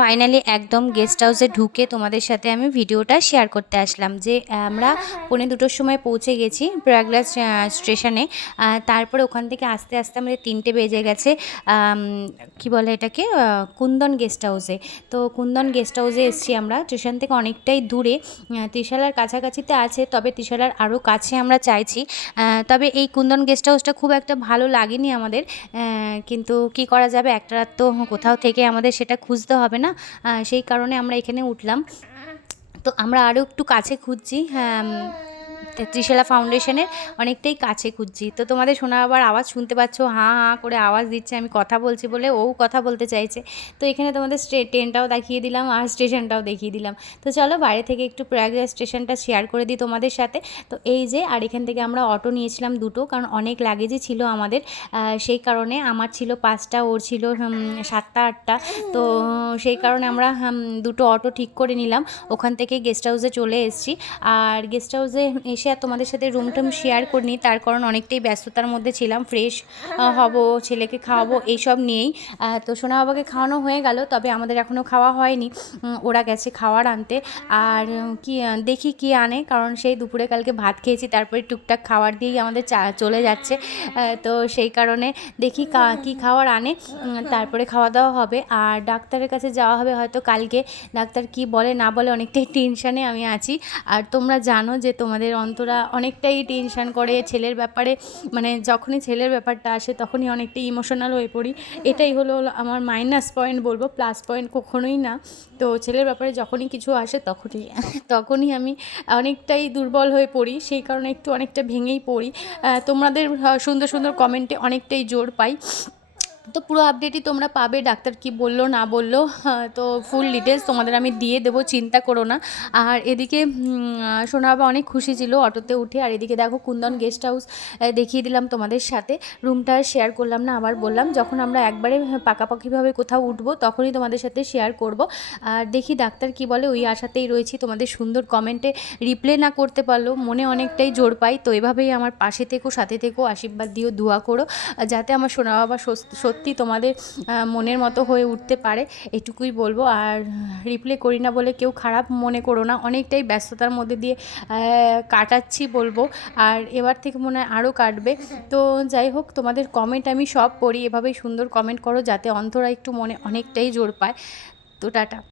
Finally একদম guest হাউসে ঢুকে তোমাদের সাথে আমি ভিডিওটা শেয়ার করতে আসলাম যে আমরা পৌনে দুটোর সময় পৌঁছে গেছি প্রয়াগরাজ স্টেশনে। তারপরে ওখান থেকে আস্তে আস্তে আমাদের তিনটে বেজে গেছে কি বলে এটাকে? কুন্দন গেস্ট হাউসে। তো কুন্দন গেস্ট হাউসে এসেছি আমরা। স্টেশন থেকে অনেকটাই দূরে। ত্রিশালার কাছাকাছিতে আছে, তবে ত্রিশালার আরও কাছে আমরা চাইছি। তবে এই কুন্দন গেস্ট হাউসটা খুব একটা ভালো লাগেনি আমাদের। কিন্তু কি করা যাবে? একটা রাত তো কোথাও থেকে আমাদের সেটা খুঁজতে হবে না। আহ, সেই কারণে আমরা এখানে উঠলাম। তো আমরা আরও একটু কাছে খুঁজছি হ্যাঁ ত্রিশালা ফাউন্ডেশনের অনেকটাই কাছে খুঁজছি। তো তোমাদের শোনা আবার আওয়াজ শুনতে পাচ্ছ, হাঁ হাঁ করে আওয়াজ দিচ্ছে, আমি কথা বলছি বলে ও কথা বলতে চাইছে। তো এখানে তোমাদের ট্রেনটাও দেখিয়ে দিলাম আর স্টেশনটাও দেখিয়ে দিলাম। তো চলো বাইরে থেকে একটু প্রয়াগরাজ স্টেশনটা শেয়ার করে দিই তোমাদের সাথে। তো এই যে, আর এখান থেকে আমরা অটো নিয়েছিলাম দুটো, কারণ অনেক লাগেজই ছিল আমাদের। সেই কারণে আমার ছিল পাঁচটা, ওর ছিল সাতটা, আটটা। তো সেই কারণে আমরা দুটো অটো ঠিক করে নিলাম। ওখান থেকে গেস্ট হাউসে চলে এসেছি। আর গেস্ট হাউসে এসে আর তোমাদের সাথে রুম টুম শেয়ার করিনি, তার কারণ অনেকটাই ব্যস্ততার মধ্যে ছিলাম ফ্রেশ হব, ছেলেকে খাওয়াবো, এইসব নিয়েই। তো সোনা বাবাকে খাওয়ানো হয়ে গেল, তবে আমাদের এখনও খাওয়া হয়নি। ওরা গেছে খাওয়ার আনতে। আর কি দেখি কি আনে, কারণ সেই দুপুরে কালকে ভাত খেয়েছি, তারপরে টুকটাক খাবার দিয়েই আমাদের চা, চলে যাচ্ছে। তো সেই কারণে দেখি কা- খাবার আনে তারপরে খাওয়া দাওয়া হবে। আর ডাক্তারের কাছে যাওয়া হবে হয়তো কালকে। ডাক্তার কি বলে, না বলে অনেকটাই টেনশানে আমি আছি। আর তোমরা জানো যে তোমাদের অন্তরা অনেকটাই টেনশান করে, ছেলের ব্যাপারে মানে যখনই ছেলের ব্যাপারটা আসে তখনই অনেকটাই ইমোশনাল হয়ে পড়ি। এটাই হলো আমার মাইনাস পয়েন্ট বলব প্লাস পয়েন্ট কখনোই না। তো ছেলের ব্যাপারে যখনই কিছু আসে তখনই তখনই আমি অনেকটাই দুর্বল হয়ে পড়ি। সেই কারণে একটু অনেকটা ভেঙেই পড়ি। তোমাদের সুন্দর সুন্দর কমেন্টে অনেকটাই জোর পাই। তো পুরো আপডেটই তোমরা পাবে ডাক্তার কি বলল না বলল হ্যাঁ, তো ফুল ডিটেলস তোমাদের আমি দিয়ে দেবো চিন্তা করো না। আর এদিকে সোনা বাবা অনেক খুশি ছিল অটোতে উঠে। আর এদিকে দেখো কুন্দন গেস্ট হাউস দেখিয়ে দিলাম তোমাদের সাথে। রুমটা শেয়ার করলাম না আবার বললাম যখন আমরা একবারে পাকাপাকিভাবে কোথাও উঠবো তখনই তোমাদের সাথে শেয়ার করব। আর দেখি ডাক্তার কি বলে ওই আশাতেই রয়েছি তোমাদের সুন্দর কমেন্টে রিপ্লে না করতে পারলেও মনে অনেকটাই জোর পাই। তো এভাবেই আমার পাশে থেকো সাথে থেকো আশীর্বাদ দিও দোয়া করো যাতে আমার সোনা বাবা সত্যি তোমাদের মনের মতো হয়ে উঠতে পারে, এটুকুই বলব। আর রিপ্লে করি না বলে কেউ খারাপ মনে করো না, অনেকটাই ব্যস্ততার মধ্যে দিয়ে কাটাচ্ছি বলব। আর এবার থেকে মনে হয় আরও কাটবে। তো যাই হোক, তোমাদের কমেন্ট আমি সব পড়ি, এভাবেই সুন্দর কমেন্ট করো, যাতে অন্তরা একটু মনে অনেকটাই জোর পায়। তো টাটা।